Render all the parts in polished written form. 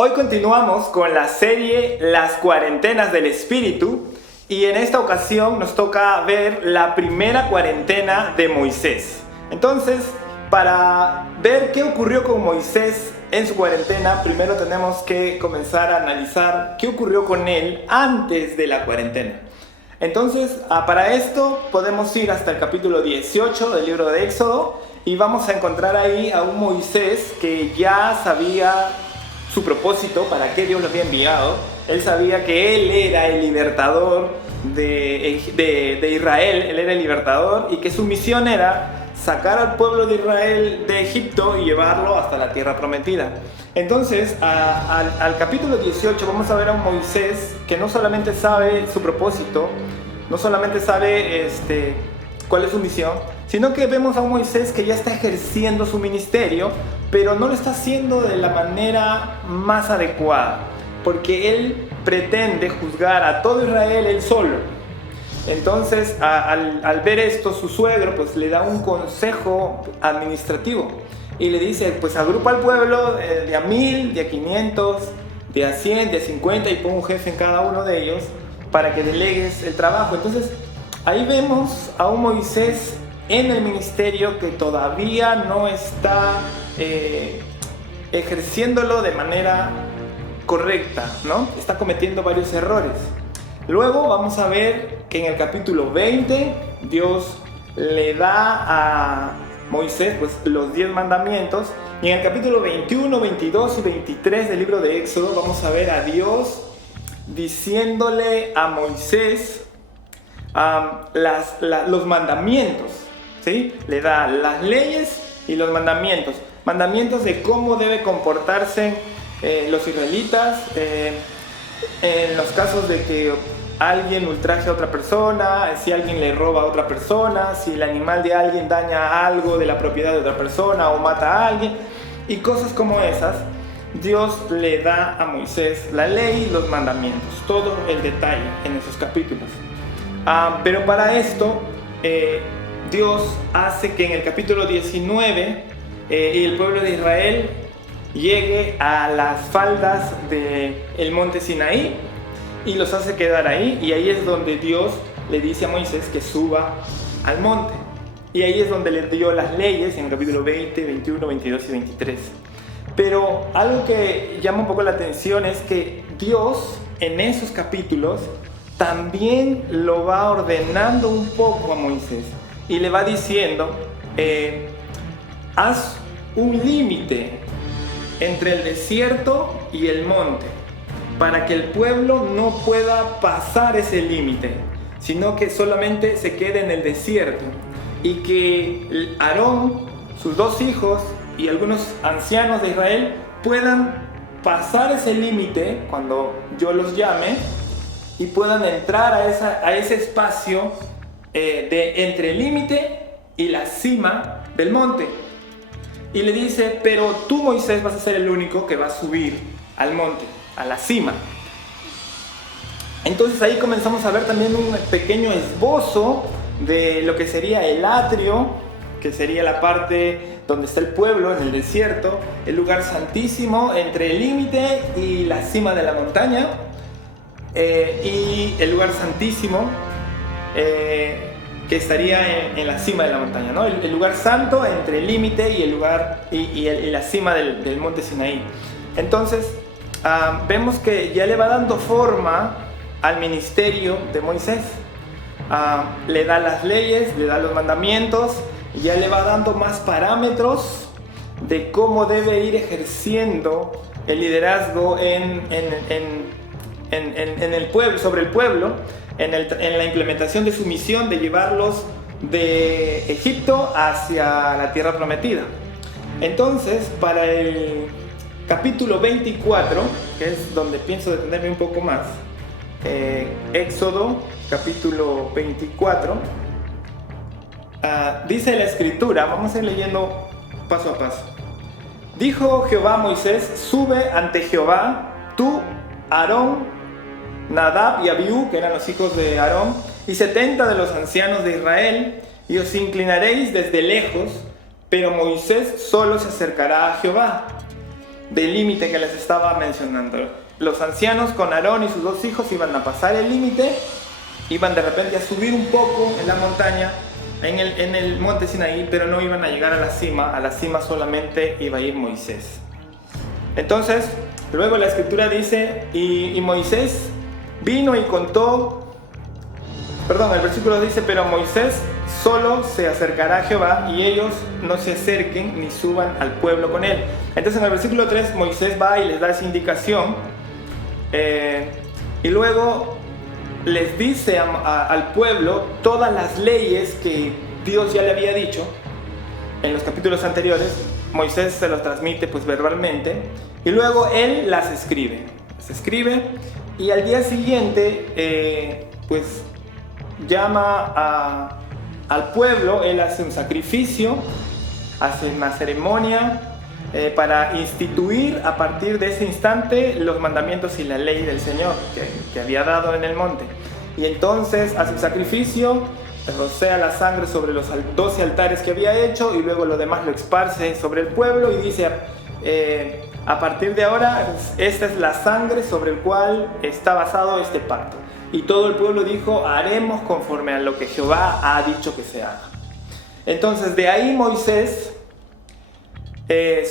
Hoy continuamos con la serie Las cuarentenas del espíritu y en esta ocasión nos toca ver la primera cuarentena de Moisés. Entonces, para ver qué ocurrió con Moisés en su cuarentena, primero tenemos que comenzar a analizar qué ocurrió con él antes de la cuarentena. Entonces, para esto podemos ir hasta el capítulo 18 del libro de Éxodo y vamos a encontrar ahí a un Moisés que ya sabía su propósito, para qué Dios lo había enviado. Él sabía que él era el libertador de Israel, él era el libertador y que su misión era sacar al pueblo de Israel de Egipto y llevarlo hasta la tierra prometida. Entonces, al capítulo 18 vamos a ver a un Moisés que no solamente sabe su propósito, no solamente sabe cuál es su misión, sino que vemos a un Moisés que ya está ejerciendo su ministerio, pero no lo está haciendo de la manera más adecuada, porque él pretende juzgar a todo Israel él solo. Entonces, al ver esto, su suegro pues le da un consejo administrativo y le dice, pues agrupa al pueblo de a 1000, de a 500, de a 100, de a 50 y pon un jefe en cada uno de ellos para que delegues el trabajo. Entonces, ahí vemos a un Moisés en el ministerio que todavía no está ejerciéndolo de manera correcta, ¿no? Está cometiendo varios errores. Luego vamos a ver que en el capítulo 20 Dios le da a Moisés pues, los 10 mandamientos, y en el capítulo 21, 22 y 23 del libro de Éxodo vamos a ver a Dios diciéndole a Moisés los mandamientos, ¿sí? Le da las leyes y los mandamientos de cómo debe comportarse los israelitas en los casos de que alguien ultraje a otra persona, si alguien le roba a otra persona, si el animal de alguien daña algo de la propiedad de otra persona o mata a alguien y cosas como esas. Dios le da a Moisés la ley y los mandamientos, todo el detalle en esos capítulos. Pero para esto Dios hace que en el capítulo 19 el pueblo de Israel llegue a las faldas del monte Sinaí y los hace quedar ahí, y ahí es donde Dios le dice a Moisés que suba al monte, y ahí es donde le dio las leyes en el capítulo 20, 21, 22 y 23. Pero algo que llama un poco la atención es que Dios en esos capítulos también lo va ordenando un poco a Moisés y le va diciendo, haz un límite entre el desierto y el monte, para que el pueblo no pueda pasar ese límite, sino que solamente se quede en el desierto, y que Aarón, sus 2 hijos y algunos ancianos de Israel puedan pasar ese límite cuando yo los llame y puedan entrar a ese espacio entre el límite y la cima del monte. Y le dice, pero tú, Moisés, vas a ser el único que va a subir al monte, a la cima. Entonces ahí comenzamos a ver también un pequeño esbozo de lo que sería el atrio, que sería la parte donde está el pueblo en el desierto, el lugar santísimo entre el límite y la cima de la montaña, y el lugar santísimo que estaría en la cima de la montaña, ¿no? El lugar santo entre el límite y el lugar y la cima del monte Sinaí. Entonces vemos que ya le va dando forma al ministerio de Moisés. Le da las leyes, le da los mandamientos y ya le va dando más parámetros de cómo debe ir ejerciendo el liderazgo en el pueblo, sobre el pueblo, en la implementación de su misión de llevarlos de Egipto hacia la tierra prometida. Entonces, para el capítulo 24, que es donde pienso detenerme un poco más, Éxodo capítulo 24, dice la escritura, vamos a ir leyendo paso a paso. Dijo Jehová a Moisés, sube ante Jehová, tú, Aarón, Nadab y Abiú, que eran los hijos de Aarón, y 70 de los ancianos de Israel, y os inclinaréis desde lejos, pero Moisés solo se acercará a Jehová. del límite que les estaba mencionando. Los ancianos con Aarón y sus 2 hijos iban a pasar el límite, iban de repente a subir un poco en la montaña, en el monte Sinaí, pero no iban a llegar a la cima solamente iba a ir Moisés. Entonces, luego la escritura dice, y Moisés vino y contó, el versículo dice, pero Moisés solo se acercará a Jehová y ellos no se acerquen ni suban al pueblo con él. Entonces en el versículo 3 Moisés va y les da esa indicación, y luego les dice al pueblo todas las leyes que Dios ya le había dicho en los capítulos anteriores. Moisés se los transmite pues verbalmente y luego él las escribe. Y al día siguiente pues llama al pueblo, él hace un sacrificio, hace una ceremonia para instituir a partir de ese instante los mandamientos y la ley del Señor que había dado en el monte. Y entonces hace un sacrificio, rocea la sangre sobre los 12 altares que había hecho y luego lo demás lo esparce sobre el pueblo y dice, a partir de ahora esta es la sangre sobre el cual está basado este pacto. Y todo el pueblo dijo, haremos conforme a lo que Jehová ha dicho que se haga. Entonces de ahí Moisés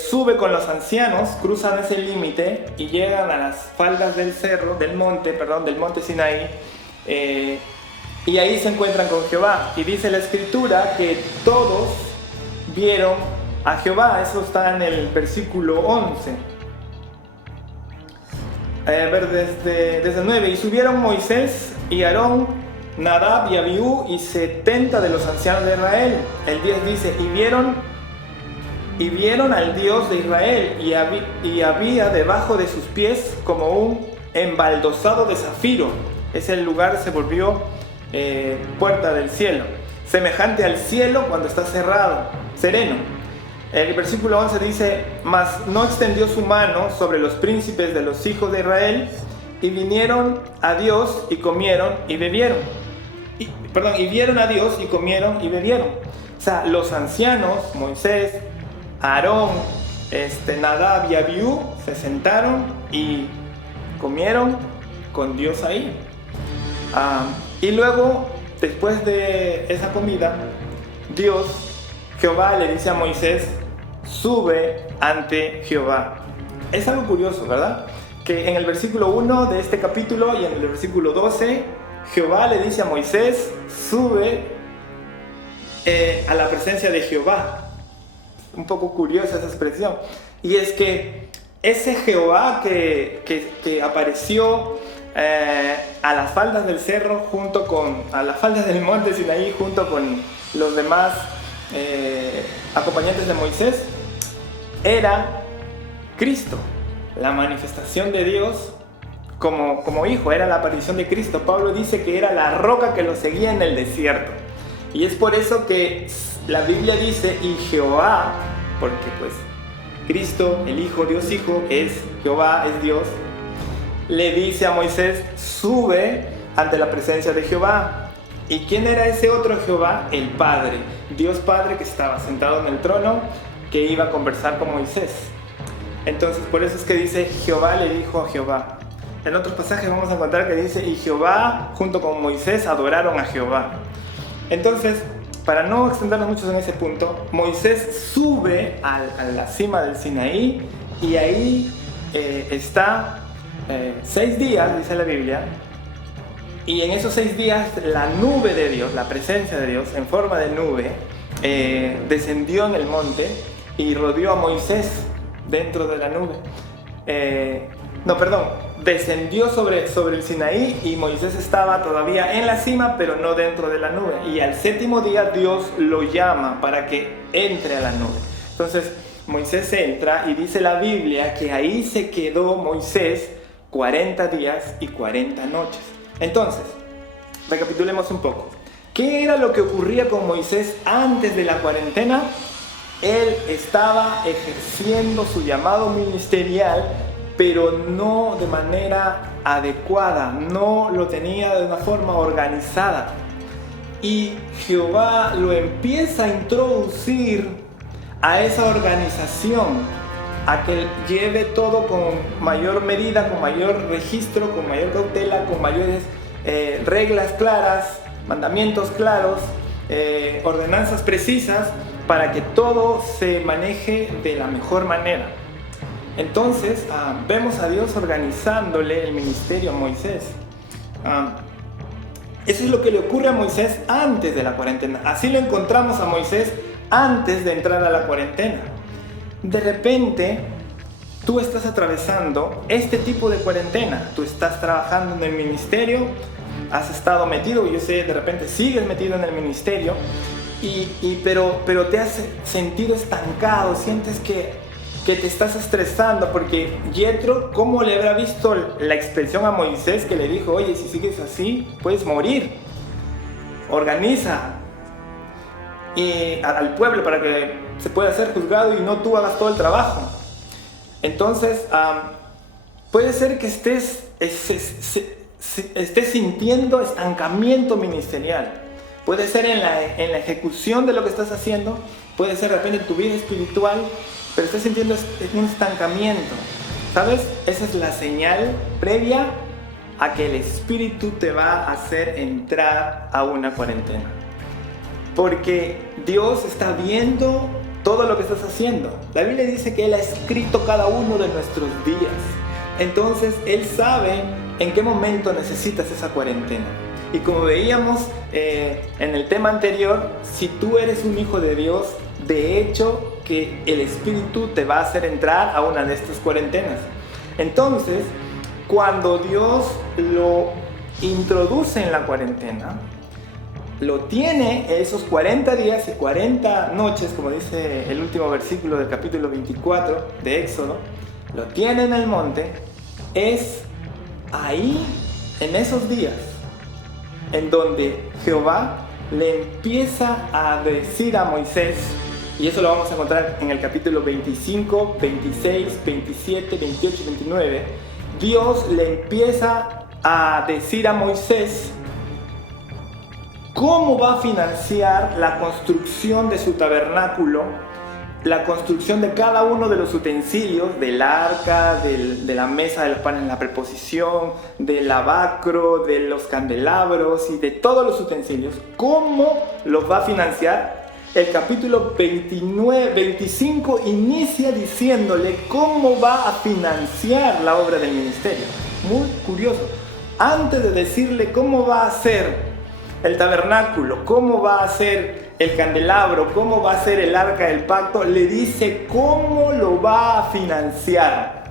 sube con los ancianos, cruzan ese límite y llegan a las faldas del monte Sinaí, y ahí se encuentran con Jehová. Y dice la escritura que todos vieron a Jehová. Eso está en el versículo 11. Desde el 9. Y subieron Moisés y Aarón, Nadab y Abiú y 70 de los ancianos de Israel. El 10 dice, y vieron al Dios de Israel, y había debajo de sus pies como un embaldosado de zafiro. Ese lugar se volvió puerta del cielo, semejante al cielo cuando está sereno. El versículo 11 dice, mas no extendió su mano sobre los príncipes de los hijos de Israel, y vinieron a Dios y comieron y bebieron. Y vieron a Dios y comieron y bebieron. O sea, los ancianos, Moisés, Aarón, Nadab y Abiú, se sentaron y comieron con Dios ahí. Y luego, después de esa comida, Jehová le dice a Moisés, sube ante Jehová. Es algo curioso, ¿verdad? Que en el versículo 1 de este capítulo y en el versículo 12, Jehová le dice a Moisés, sube a la presencia de Jehová. Un poco curiosa esa expresión. Y es que ese Jehová que apareció a las faldas del cerro a las faldas del monte Sinaí junto con los demás acompañantes de Moisés, era Cristo, la manifestación de Dios como hijo, era la aparición de Cristo. Pablo dice que era la roca que lo seguía en el desierto, y es por eso que la Biblia dice, y Jehová, porque pues Cristo, el Hijo, Dios Hijo, es Jehová, es Dios, le dice a Moisés, sube ante la presencia de Jehová. ¿Y quién era ese otro Jehová? El Padre, Dios Padre, que estaba sentado en el trono, que iba a conversar con Moisés. Entonces por eso es que dice, Jehová le dijo a Jehová. En otros pasajes vamos a encontrar que dice, y Jehová junto con Moisés adoraron a Jehová. Entonces, para no extendernos mucho en ese punto, Moisés sube a la cima del Sinaí, y ahí está 6 días, dice la Biblia. Y en esos 6 días la nube de Dios, la presencia de Dios en forma de nube, descendió en el monte y rodeó a Moisés dentro de la nube. Descendió sobre el Sinaí, y Moisés estaba todavía en la cima, pero no dentro de la nube. Y al 7º día Dios lo llama para que entre a la nube. Entonces Moisés entra, y dice la Biblia que ahí se quedó Moisés 40 días y 40 noches. Entonces, recapitulemos un poco. ¿Qué era lo que ocurría con Moisés antes de la cuarentena? Él estaba ejerciendo su llamado ministerial, pero no de manera adecuada, no lo tenía de una forma organizada. Y Jehová lo empieza a introducir a esa organización a que lleve todo con mayor medida, con mayor registro, con mayor cautela, con mayores reglas claras, mandamientos claros, ordenanzas precisas, para que todo se maneje de la mejor manera. Entonces vemos a Dios organizándole el ministerio a Moisés. Eso es lo que le ocurre a Moisés antes de la cuarentena. Así lo encontramos a Moisés antes de entrar a la cuarentena. De repente, tú estás atravesando este tipo de cuarentena. Tú estás trabajando en el ministerio, has estado metido, yo sé, de repente sigues metido en el ministerio, pero te has sentido estancado, sientes que te estás estresando, porque Yetro, ¿cómo le habrá visto la expresión a Moisés que le dijo, oye, si sigues así, puedes morir? Organiza al pueblo para que se pueda ser juzgado y no tú hagas todo el trabajo. Entonces, puede ser que estés sintiendo estancamiento ministerial. Puede ser en la ejecución de lo que estás haciendo, puede ser de repente en tu vida espiritual, pero estás sintiendo un estancamiento. ¿Sabes? Esa es la señal previa a que el Espíritu te va a hacer entrar a una cuarentena. Porque Dios está viendo todo lo que estás haciendo. La Biblia dice que Él ha escrito cada uno de nuestros días. Entonces Él sabe en qué momento necesitas esa cuarentena. Y como veíamos en el tema anterior, si tú eres un hijo de Dios, de hecho que el Espíritu te va a hacer entrar a una de estas cuarentenas. Entonces, cuando Dios lo introduce en la cuarentena, lo tiene esos 40 días y 40 noches, como dice el último versículo del capítulo 24 de Éxodo, lo tiene en el monte. Es ahí, en esos días, en donde Jehová le empieza a decir a Moisés, y eso lo vamos a encontrar en el capítulo 25, 26, 27, 28 y 29, Dios le empieza a decir a Moisés cómo va a financiar la construcción de su tabernáculo, la construcción de cada uno de los utensilios, del arca, de la mesa de los panes en la preposición, del lavacro, de los candelabros y de todos los utensilios. ¿Cómo los va a financiar? El capítulo 25 inicia diciéndole cómo va a financiar la obra del ministerio. Muy curioso. Antes de decirle cómo va a hacer el tabernáculo, cómo va a ser el candelabro, cómo va a ser el arca del pacto, le dice cómo lo va a financiar.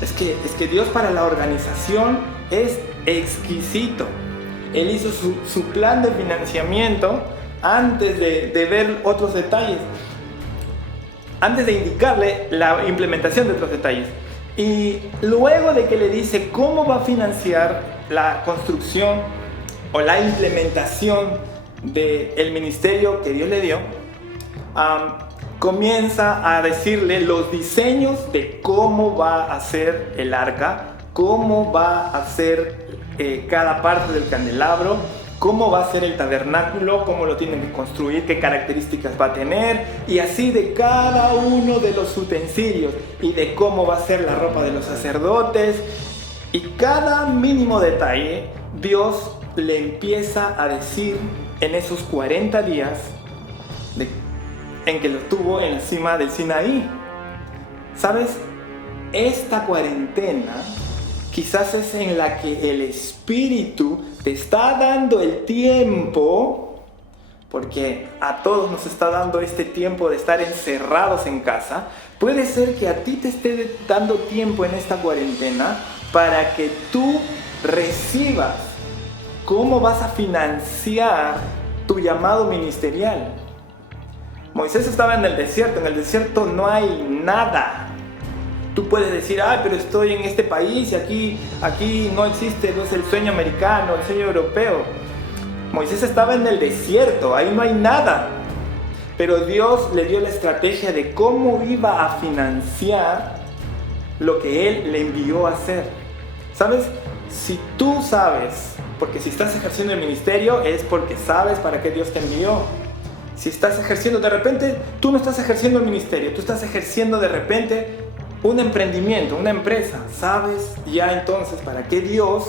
Es que Dios para la organización es exquisito. Él hizo su plan de financiamiento antes de ver otros detalles, antes de indicarle la implementación de otros detalles. Y luego de que le dice cómo va a financiar la construcción o la implementación del ministerio que Dios le dio, comienza a decirle los diseños de cómo va a ser el arca, cómo va a ser cada parte del candelabro, cómo va a ser el tabernáculo, cómo lo tienen que construir, qué características va a tener, y así de cada uno de los utensilios, y de cómo va a ser la ropa de los sacerdotes, y cada mínimo detalle Dios le empieza a decir en esos 40 días en que lo tuvo en la cima del Sinaí. ¿Sabes? Esta cuarentena quizás es en la que el Espíritu te está dando el tiempo, porque a todos nos está dando este tiempo de estar encerrados en casa. Puede ser que a ti te esté dando tiempo en esta cuarentena para que tú recibas cómo vas a financiar tu llamado ministerial. Moisés estaba en el desierto no hay nada. Tú puedes decir, pero estoy en este país y aquí no existe, no es el sueño americano, el sueño europeo. Moisés estaba en el desierto, ahí no hay nada. Pero Dios le dio la estrategia de cómo iba a financiar lo que Él le envió a hacer. ¿Sabes? Si tú sabes, porque si estás ejerciendo el ministerio es porque sabes para qué Dios te envió. Si estás ejerciendo, de repente, tú no estás ejerciendo el ministerio, tú estás ejerciendo de repente un emprendimiento, una empresa. ¿Sabes ya entonces para qué Dios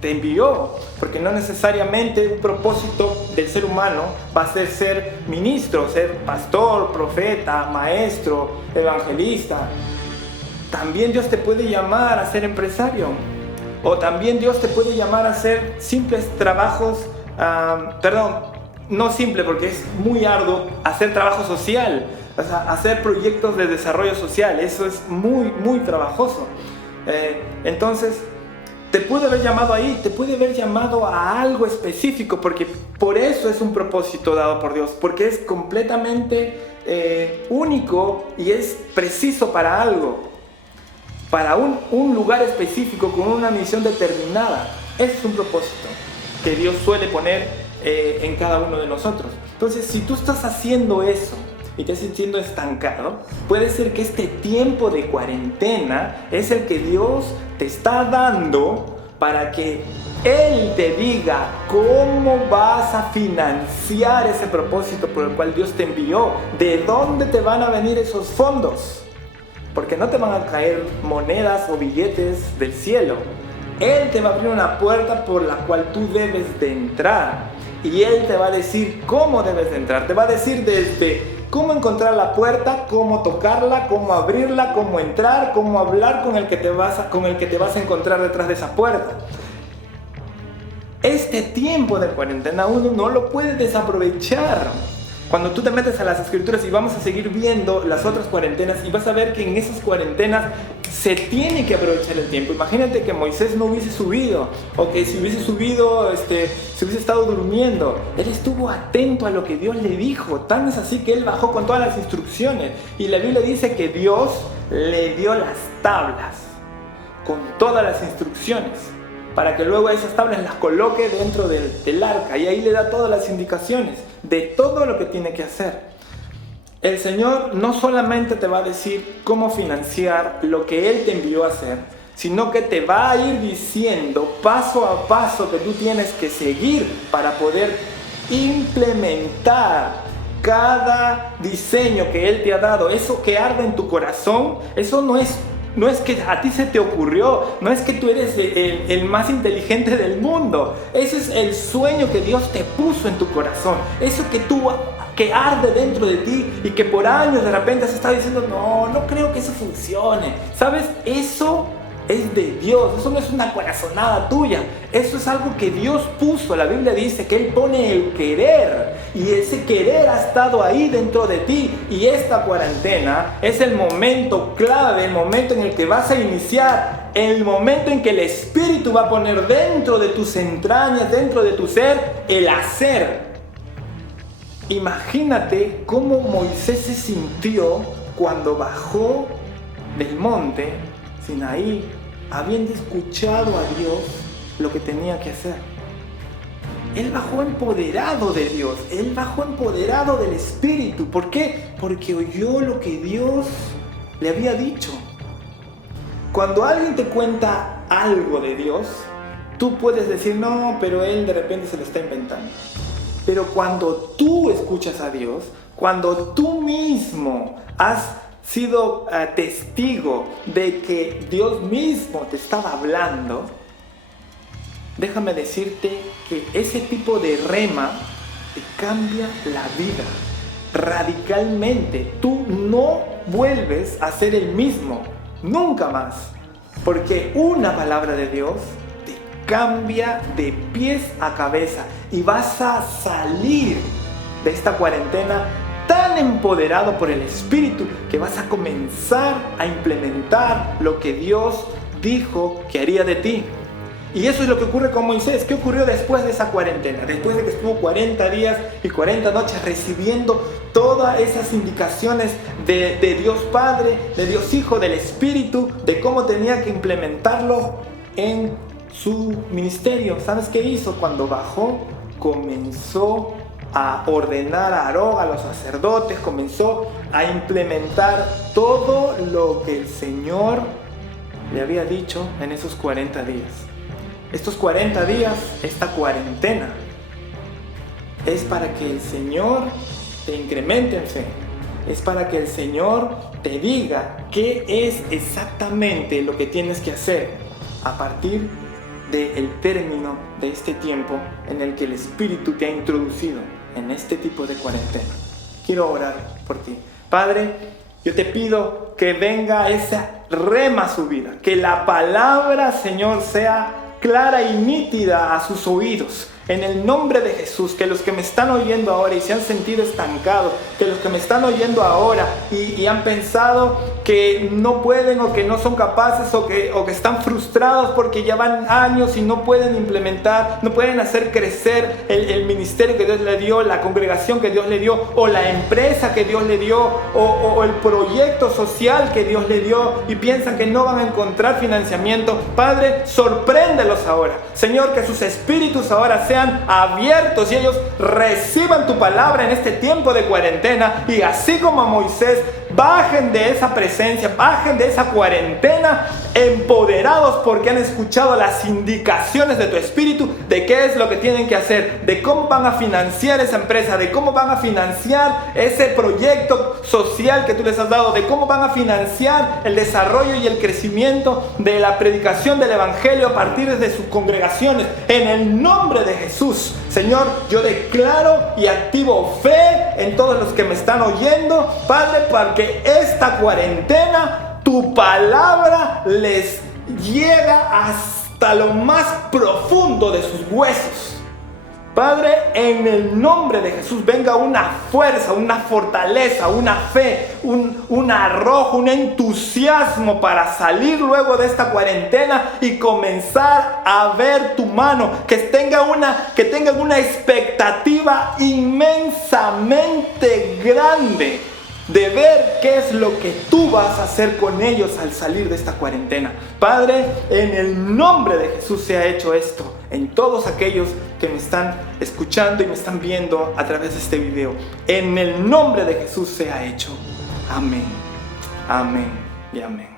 te envió? Porque no necesariamente un propósito del ser humano va a ser ministro, ser pastor, profeta, maestro, evangelista. También Dios te puede llamar a ser empresario. O también Dios te puede llamar a hacer simples trabajos, no simple porque es muy arduo, hacer trabajo social, o sea, hacer proyectos de desarrollo social, eso es muy, muy trabajoso. Entonces, te puede haber llamado ahí, te puede haber llamado a algo específico, porque por eso es un propósito dado por Dios, porque es completamente único y es preciso para algo. Para un lugar específico, con una misión determinada. Ese es un propósito que Dios suele poner en cada uno de nosotros. Entonces, si tú estás haciendo eso y te estás sintiendo estancado, puede ser que este tiempo de cuarentena es el que Dios te está dando para que Él te diga cómo vas a financiar ese propósito por el cual Dios te envió, de dónde te van a venir esos fondos. Porque no te van a caer monedas o billetes del cielo. Él te va a abrir una puerta por la cual tú debes de entrar. Y Él te va a decir cómo debes de entrar. Te va a decir desde cómo encontrar la puerta, cómo tocarla, cómo abrirla, cómo entrar, cómo hablar con el que te vas a encontrar detrás de esa puerta. Este tiempo de cuarentena uno no lo puede desaprovechar. Cuando tú te metes a las escrituras, y vamos a seguir viendo las otras cuarentenas, y vas a ver que en esas cuarentenas se tiene que aprovechar el tiempo. Imagínate que Moisés no hubiese subido, o que si hubiese subido, se hubiese estado durmiendo. Él estuvo atento a lo que Dios le dijo, tan es así que él bajó con todas las instrucciones. Y la Biblia dice que Dios le dio las tablas con todas las instrucciones, para que luego esas tablas las coloque dentro del arca, y ahí le da todas las indicaciones de todo lo que tiene que hacer. El Señor no solamente te va a decir cómo financiar lo que Él te envió a hacer, sino que te va a ir diciendo paso a paso que tú tienes que seguir para poder implementar cada diseño que Él te ha dado. Eso que arde en tu corazón, eso no es que a ti se te ocurrió, no es que tú eres el más inteligente del mundo. Ese es el sueño que Dios te puso en tu corazón. Eso que arde dentro de ti y que por años de repente has estado diciendo, no creo que eso funcione. ¿Sabes? Eso es de Dios, eso no es una corazonada tuya, eso es algo que Dios puso. La Biblia dice que Él pone el querer, y ese querer ha estado ahí dentro de ti. Y esta cuarentena es el momento clave, el momento en el que vas a iniciar, el momento en que el Espíritu va a poner dentro de tus entrañas, dentro de tu ser, el hacer. Imagínate cómo Moisés se sintió cuando bajó del monte Sinaí, habiendo escuchado a Dios lo que tenía que hacer. Él bajó empoderado de Dios, él bajó empoderado del Espíritu. ¿Por qué? Porque oyó lo que Dios le había dicho. Cuando alguien te cuenta algo de Dios, tú puedes decir, no, pero él de repente se lo está inventando. Pero cuando tú escuchas a Dios, cuando tú mismo has sido testigo de que Dios mismo te estaba hablando, déjame decirte que ese tipo de rema te cambia la vida radicalmente. Tú no vuelves a ser el mismo, nunca más, porque una palabra de Dios te cambia de pies a cabeza, y vas a salir de esta cuarentena tan empoderado por el Espíritu que vas a comenzar a implementar lo que Dios dijo que haría de ti. Y eso es lo que ocurre con Moisés. ¿Qué ocurrió después de esa cuarentena? Después de que estuvo 40 días y 40 noches recibiendo todas esas indicaciones de Dios Padre, de Dios Hijo, del Espíritu, de cómo tenía que implementarlo en su ministerio. ¿Sabes qué hizo? Cuando bajó, comenzó a ordenar a Aarón, a los sacerdotes, comenzó a implementar todo lo que el Señor le había dicho en esos 40 días. Estos 40 días, esta cuarentena, es para que el Señor te incremente en fe. Es para que el Señor te diga qué es exactamente lo que tienes que hacer a partir del término de este tiempo en el que el Espíritu te ha introducido en este tipo de cuarentena. Quiero orar por ti. Padre, yo te pido que venga esa rema a su vida, que la palabra, Señor, sea clara y nítida a sus oídos. En el nombre de Jesús, que los que me están oyendo ahora y se han sentido estancados, que los que me están oyendo ahora y han pensado que no pueden o que no son capaces o que están frustrados porque ya van años y no pueden implementar, no pueden hacer crecer el ministerio que Dios le dio, la congregación que Dios le dio, o la empresa que Dios le dio, o el proyecto social que Dios le dio, y piensan que no van a encontrar financiamiento. Padre, sorpréndelos ahora. Señor, que sus espíritus ahora sean abiertos y ellos reciban tu palabra en este tiempo de cuarentena, y así como a Moisés, bajen de esa presencia, bajen de esa cuarentena empoderados porque han escuchado las indicaciones de tu Espíritu de qué es lo que tienen que hacer, de cómo van a financiar esa empresa, de cómo van a financiar ese proyecto social que tú les has dado, de cómo van a financiar el desarrollo y el crecimiento de la predicación del Evangelio a partir de sus congregaciones. En el nombre de Jesús, Señor, yo declaro y activo fe en todos los que me están oyendo, Padre, para que esta cuarentena, tu palabra les llega hasta lo más profundo de sus huesos. Padre, en el nombre de Jesús venga una fuerza, una fortaleza, una fe, un arrojo, un entusiasmo para salir luego de esta cuarentena y comenzar a ver tu mano, que tengan una expectativa inmensamente grande de ver qué es lo que tú vas a hacer con ellos al salir de esta cuarentena. Padre, en el nombre de Jesús sea hecho esto en todos aquellos que me están escuchando y me están viendo a través de este video. En el nombre de Jesús sea hecho. Amén, amén y amén.